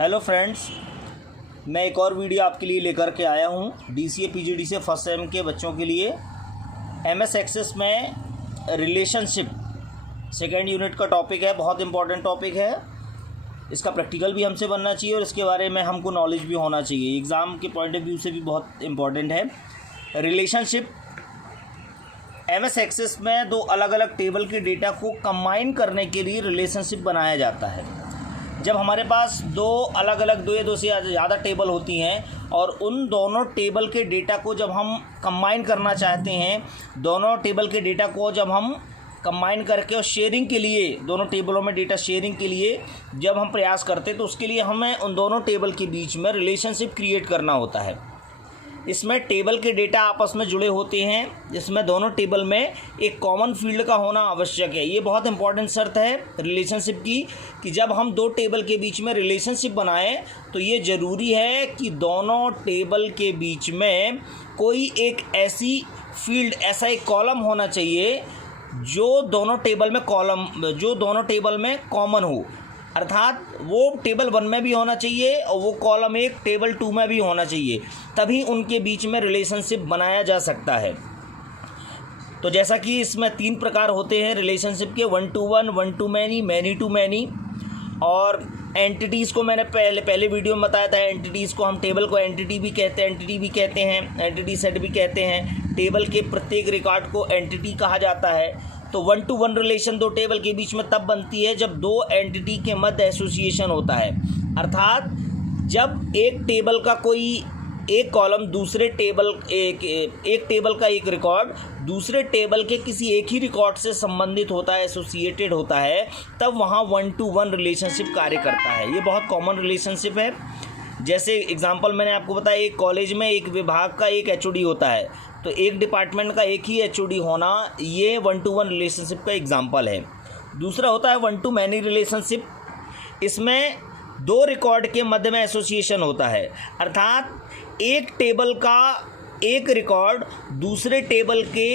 Hello friends, मैं एक और वीडियो आपके लिए लेकर के आया हूँ DCA PGD से फर्स्ट सेम के बच्चों के लिए। MS एक्सेस में रिलेशनशिप सेकेंड यूनिट का टॉपिक है। बहुत इंपॉर्टेंट टॉपिक है। इसका प्रैक्टिकल भी हमसे बनना चाहिए और इसके बारे में हमको नॉलेज भी होना चाहिए। एग्ज़ाम के पॉइंट ऑफ व्यू से भी बहुत इंपॉर्टेंट है। रिलेशनशिप MS एक्सेस में दो अलग अलग टेबल के डेटा को कंबाइन करने के लिए रिलेशनशिप बनाया जाता है। जब हमारे पास दो या दो से ज़्यादा टेबल होती हैं और उन दोनों टेबल के डेटा को जब हम कंबाइन करना चाहते हैं, दोनों टेबल के डेटा को जब हम कंबाइन करके और शेयरिंग के लिए, दोनों टेबलों में डेटा शेयरिंग के लिए जब हम प्रयास करते हैं तो उसके लिए हमें उन दोनों टेबल के बीच में रिलेशनशिप क्रिएट करना होता है। इसमें टेबल के डेटा आपस में जुड़े होते हैं। इसमें दोनों टेबल में एक कॉमन फील्ड का होना आवश्यक है। ये बहुत इंपॉर्टेंट शर्त है रिलेशनशिप की कि जब हम दो टेबल के बीच में रिलेशनशिप बनाएं तो ये ज़रूरी है कि दोनों टेबल के बीच में कोई एक ऐसी फील्ड, ऐसा एक कॉलम होना चाहिए जो दोनों टेबल में कॉमन हो। अर्थात वो टेबल 1 में भी होना चाहिए और वो कॉलम एक टेबल 2 में भी होना चाहिए, तभी उनके बीच में रिलेशनशिप बनाया जा सकता है। तो जैसा कि इसमें 3 प्रकार होते हैं रिलेशनशिप के, 1 to 1, 1 to many, many to many। और एंटिटीज़ को मैंने पहले वीडियो में बताया था। एंटिटीज़ को हम टेबल को एंटिटी भी कहते हैं, एंटिटी सेट भी कहते हैं। टेबल के प्रत्येक रिकॉर्ड को एंटिटी कहा जाता है। तो 1 to 1 रिलेशन दो टेबल के बीच में तब बनती है जब दो एंटिटी के मध्य एसोसिएशन होता है। अर्थात जब एक टेबल का कोई एक कॉलम दूसरे टेबल एक टेबल का एक रिकॉर्ड दूसरे टेबल के किसी एक ही रिकॉर्ड से संबंधित होता है, एसोसिएटेड होता है, तब वहाँ 1 to 1 रिलेशनशिप कार्य करता है। ये बहुत कॉमन रिलेशनशिप है। जैसे एग्जांपल मैंने आपको बताया, एक कॉलेज में एक विभाग का एक HOD होता है, तो एक डिपार्टमेंट का एक ही HOD होना, ये 1 to 1 रिलेशनशिप का एग्जांपल है। दूसरा होता है 1 to many रिलेशनशिप। इसमें दो रिकॉर्ड के मध्य में एसोसिएशन होता है। अर्थात एक टेबल का एक रिकॉर्ड दूसरे टेबल के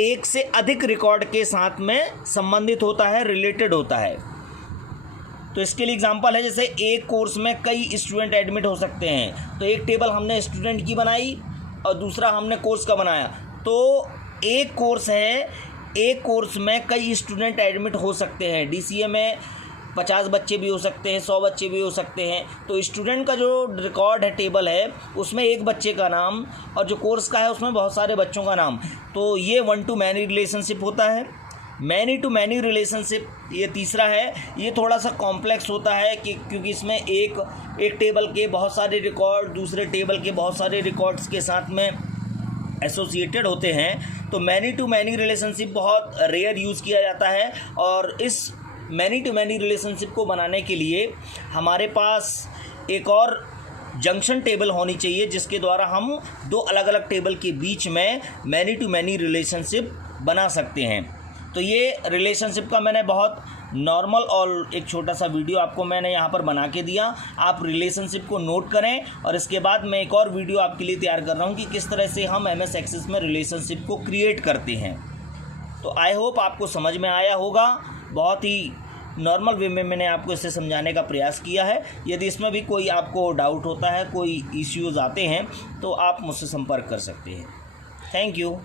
एक से अधिक रिकॉर्ड के साथ में संबंधित होता है, रिलेटेड होता है। तो इसके लिए एग्जांपल है, जैसे एक कोर्स में कई स्टूडेंट एडमिट हो सकते हैं, तो एक टेबल हमने स्टूडेंट की बनाई और दूसरा हमने कोर्स का बनाया। तो एक कोर्स है, एक कोर्स में कई स्टूडेंट एडमिट हो सकते हैं। DCA में 50 बच्चे भी हो सकते हैं, 100 बच्चे भी हो सकते हैं। तो स्टूडेंट का जो रिकॉर्ड है, टेबल है, उसमें एक बच्चे का नाम, और जो कोर्स का है उसमें बहुत सारे बच्चों का नाम। तो ये 1 to many रिलेशनशिप होता है। मैनी टू मैनी रिलेशनशिप ये तीसरा है। ये थोड़ा सा कॉम्प्लेक्स होता है क्योंकि इसमें एक टेबल के बहुत सारे रिकॉर्ड दूसरे टेबल के बहुत सारे रिकॉर्ड्स के साथ में एसोसिएटेड होते हैं। तो मैनी टू मैनी रिलेशनशिप बहुत रेयर यूज़ किया जाता है। और इस मैनी टू मैनी रिलेशनशिप को बनाने के लिए हमारे पास एक और जंक्शन टेबल होनी चाहिए, जिसके द्वारा हम दो अलग अलग टेबल के बीच में मैनी टू मैनी रिलेशनशिप बना सकते हैं। तो ये रिलेशनशिप का मैंने बहुत नॉर्मल और एक छोटा सा वीडियो आपको मैंने यहाँ पर बना के दिया। आप रिलेशनशिप को नोट करें और इसके बाद मैं एक और वीडियो आपके लिए तैयार कर रहा हूँ कि किस तरह से हम MS एक्सेस में रिलेशनशिप को क्रिएट करते हैं। तो आई होप आपको समझ में आया होगा। बहुत ही नॉर्मल वे में मैंने आपको इसे समझाने का प्रयास किया है। यदि इसमें भी कोई आपको डाउट होता है, कोई इश्यूज़ आते हैं, तो आप मुझसे संपर्क कर सकते हैं। Thank you.